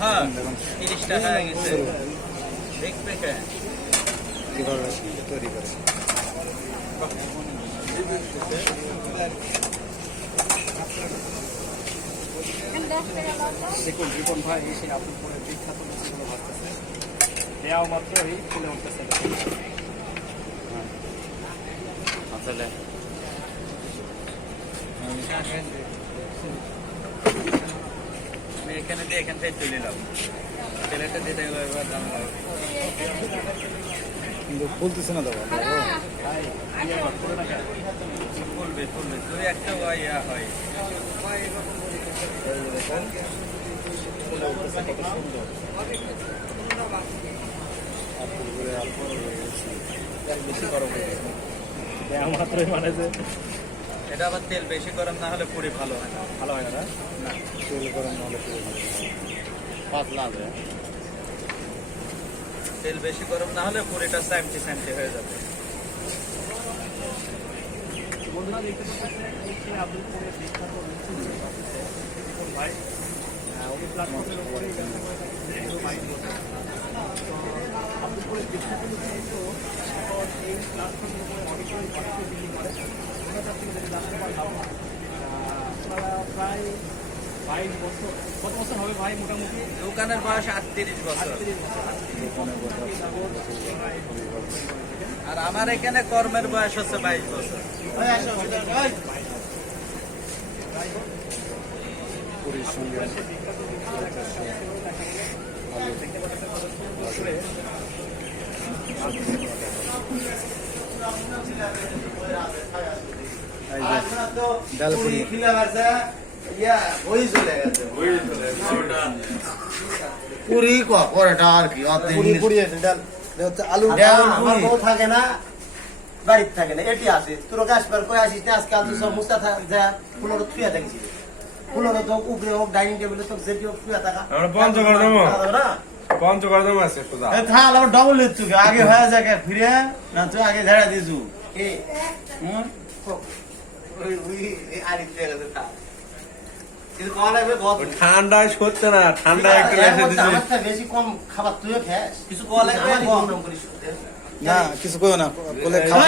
হ্যাঁ 30 টাকা হয়ে গেছে দেখবে কে কিভাবে তৈরি করে। দেখুন রিপন ভাই এসে আপুরপুরের বিখ্যাত লুচিগুলো ভাজতেছে, দেওয়া মাত্রই ফুলে উঠতেছে। আসলে আমি এখানে দিয়ে এখান থেকে তুলে নিলাম তেলেটা দিতে এবার দাম লাগবে কিন্তু ফুলতেছে না দাদা। ফুলবে ফুলবে তুই একটা ইয়া হয় বেশি গরম হয়ে গেছে, দেওয়া মাত্রই মানে যে এটা আবার তেল বেশি গরম না হলে পুরি ভালো হয় না ভালো হয় না। না তেল গরম না হলে পুরো ভালো হয়। পাতলা আছে। তেল বেশি গরম না হলে পুরিটা স্যামটি স্যামটি হয়ে যাবে বন্ধুরা দেখতে পাচ্ছেন হচ্ছে আব্দুলপুরের বিখ্যাত লুচি রিপন ভাই উনি প্ল্যাটফর্মের উপরে আব্দুলপুরের বিখ্যাত লুচি কিন্তু এখন এই প্ল্যাটফর্মের উপরে অনেকগুলো মানুষকে বিক্রি করে। ওনার কাছ থেকে যদি জানতে পারলাম ওনারা প্রায় 22 বছর, কত বছর হবে ভাই মোটামুটি? দোকানের বয়স 38 বছর 38 বছর। আর আমার এখানে কর্মের বয়স হচ্ছে 22 বছর পুরীর সঙ্গে পুরি করাটা আর কি আলু আমার বউ থাকে না বাড়িতে থাকে না এটি আছে তোর গাছ পার করে আসিস না আজকাল তো সব মুস্তা যা 15 থুয়া থাকছি 15 তো উপরে হোক ডাইনিং টেবিলে তো যেটি হোক থুয়া থাকা আমরা পঞ্চগড় যাবো না পঞ্চগড় যাবো আছে সোজা তাহলে আবার ডবল লিখছু আগে হয়ে যায় ফিরে না তুই আগে ঝাড়া দিছু এ ওই ওই আরিফ জায়গাতে থাক কিন্তু কোন লাগবে বহুত ঠান্ডায় সরছে না, ঠান্ডা একটু এসে দিছে। আমারটা বেশি কম খাবার তুইও খাস কিছু কোয়া লাগবে কম করিস না কিছু কইও না বলে খাওয়া